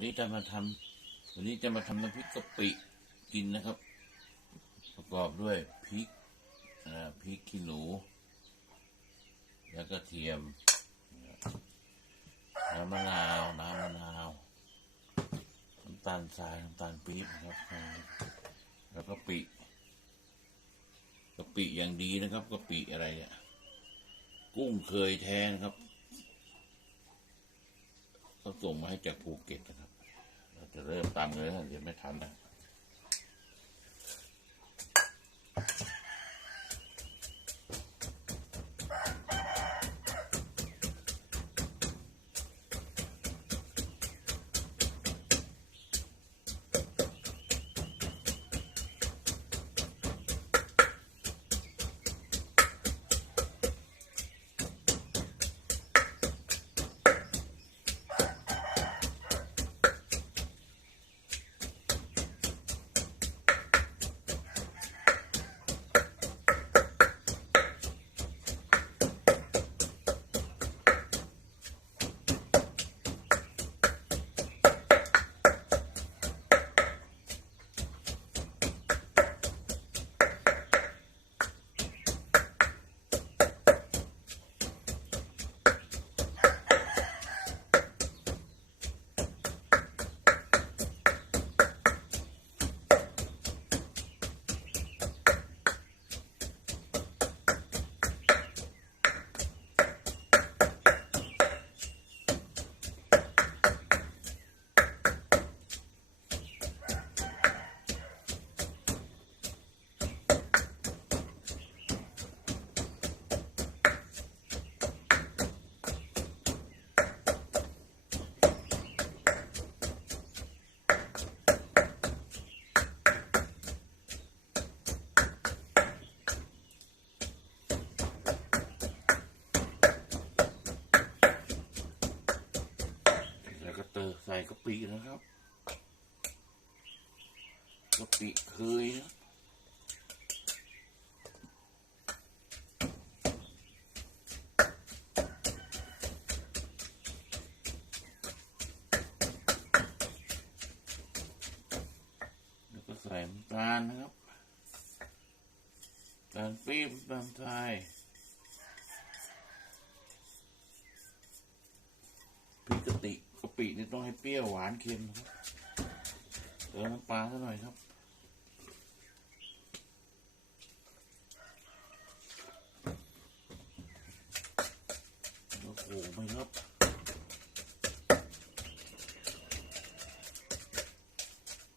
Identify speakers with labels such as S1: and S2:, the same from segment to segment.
S1: วันนี้จะมาทำวันนี้จะมาทำน้ำพริกกะปิกินนะครับ ประกอบด้วยพริกพริกขี้หนู แล้วก็เทียมน้ำมะนาวน้ำมะนาวน้ำตาลทรายน้ำตาลปี๊บนะครับ แล้วก็ปิกะปิอย่างดีนะครับกะปิอะไรเนี่ยกุ้งเคยแท้นะครับเขาส่งมาให้จากภูเก็ตนะครับ เริ่มตามเลยเดี๋ยวไม่ทันนะ ก็เติมใส่กะปินะครับกะปิเคยนะแล้วก็ใส่น้ำตาลนะครับตาลปี๊บน้ำตาลทราย ติกะปินี่ต้องให้เปรี้ยวหวานเค็มครับเติมน้ำปลาสักหน่อยครับ โอ้โหไม่ครับ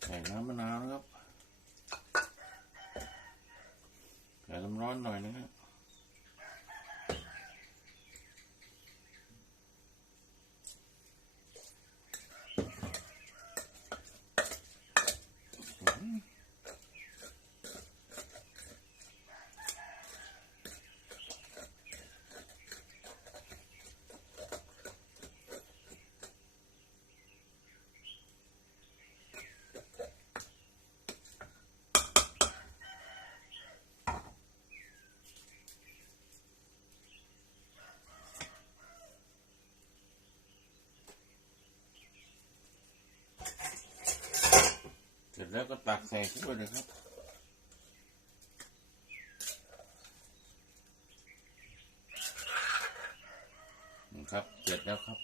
S1: ใส่น้ำมะนาวนะครับใส่น้ำร้อนหน่อยนะครับ แล้วก็ตักใส่ถ้วยเลยครับนะครับเสร็จแล้วครับ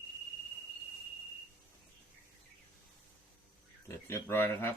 S1: เสร็จเรียบร้อยนะครับ